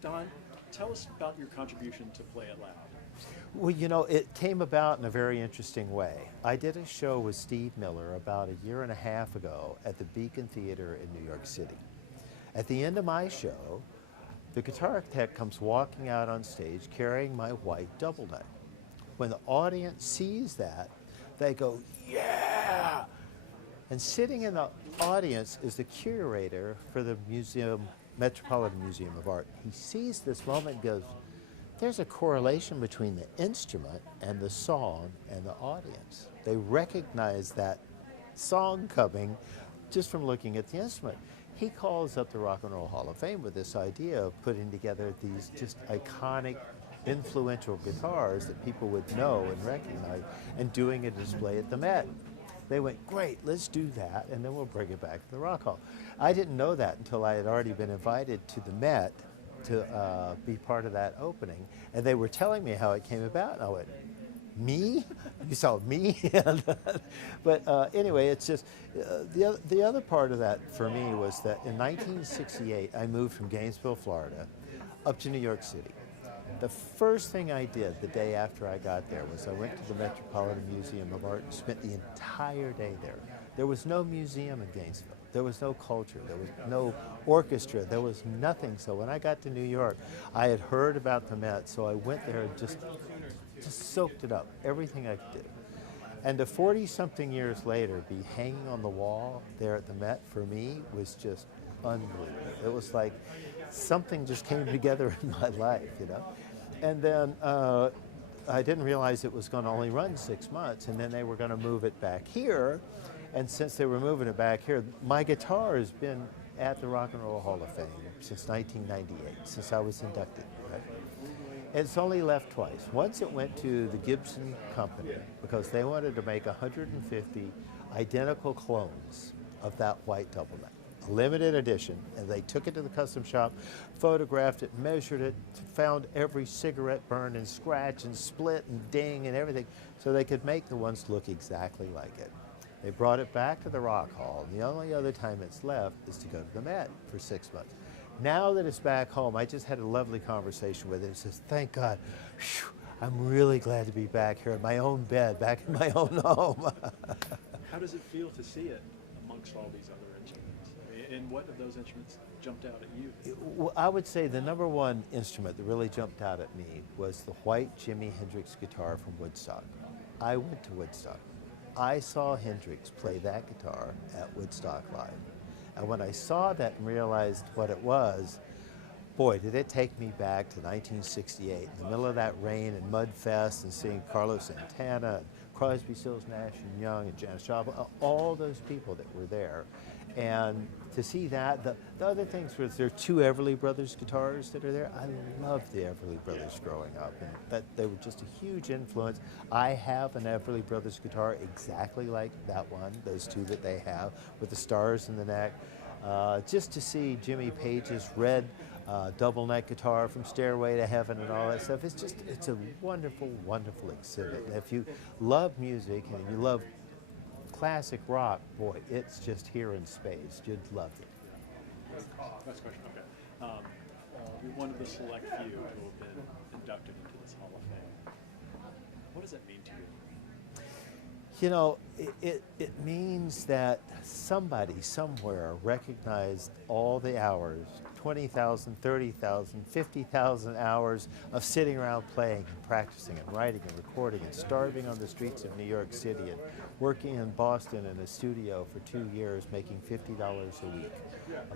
Don, tell us about your contribution to Play It Loud. Well, you know, it came about in a very interesting way. I did a show with Steve Miller about a year and a half ago at the Beacon Theater in New York City. At the end of my show, the guitar tech comes walking out on stage carrying my white double neck. When the audience sees that, they go, "Yeah!" And sitting in the audience is the curator for the museum, Metropolitan Museum of Art. He sees this moment and goes, there's a correlation between the instrument and the song and the audience. They recognize that song coming just from looking at the instrument. He calls up the Rock and Roll Hall of Fame with this idea of putting together these just iconic, influential guitars that people would know and recognize, and doing a display at the Met. They went, great, let's do that, and then we'll bring it back to the Rock Hall. I didn't know that until I had already been invited to the Met to be part of that opening, and they were telling me how it came about, and I went, me? You saw me? But anyway, it's just, the other part of that for me was that in 1968, I moved from Gainesville, Florida, up to New York City. The first thing I did the day after I got there was I went to the Metropolitan Museum of Art and spent the entire day there. There was no museum in Gainesville. There was no culture. There was no orchestra. There was nothing. So when I got to New York, I had heard about the Met, so I went there and just soaked it up, everything I could do. And to 40-something years later, be hanging on the wall there at the Met, for me, was just unbelievable. It was like something just came together in my life, you know? And then I didn't realize it was going to only run 6 months, and then they were going to move it back here. And since they were moving it back here, my guitar has been at the Rock and Roll Hall of Fame since 1998, since I was inducted. Right? It's only left twice. Once it went to the Gibson Company because they wanted to make 150 identical clones of that white double neck, a limited edition, and they took it to the custom shop, photographed it, measured it, found every cigarette burn and scratch and split and ding and everything, so they could make the ones look exactly like it. They brought it back to the Rock Hall. The only other time it's left is to go to the Met for 6 months. Now that it's back home, I just had a lovely conversation with it. It says, thank God, whew, I'm really glad to be back here in my own bed, back in my own home. How does it feel to see it amongst all these other instruments? And what of those instruments jumped out at you? Well, I would say the number one instrument that really jumped out at me was the white Jimi Hendrix guitar from Woodstock. I went to Woodstock. I saw Hendrix play that guitar at Woodstock Live. And when I saw that and realized what it was, boy, did it take me back to 1968, in the middle of that rain and mud fest, and seeing Carlos Santana, and Crosby, Stills, Nash and Young, and Janis Joplin, all those people that were there. And to see that, the other things was there are two Everly Brothers guitars that are there. I loved the Everly Brothers growing up, and that they were just a huge influence. I have an Everly Brothers guitar exactly like that one, those two that they have, with the stars in the neck. Just to see Jimmy Page's red double neck guitar from Stairway to Heaven and all that stuff, it's a wonderful, wonderful exhibit. And if you love music and you love classic rock, boy, it's just here in space. You'd love it. Last question, okay. You're one of the select few who have been inducted into this Hall of Fame. What does that mean to you? You know, it means that somebody somewhere recognized all the hours, 20,000, 30,000, 50,000 hours of sitting around playing and practicing and writing and recording and starving on the streets of New York City and working in Boston in a studio for 2 years making $50 a week,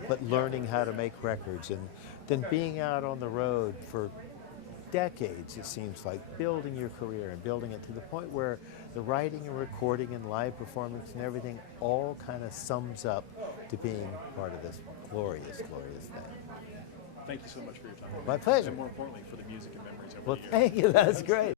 but learning how to make records, and then being out on the road for decades, it seems like, building your career and building it to the point where the writing and recording and live performance and everything all kind of sums up to being part of this glorious, glorious thing. Thank you so much for your time. My pleasure. And more importantly, for the music and memories over Well, the years. thank you. That's great.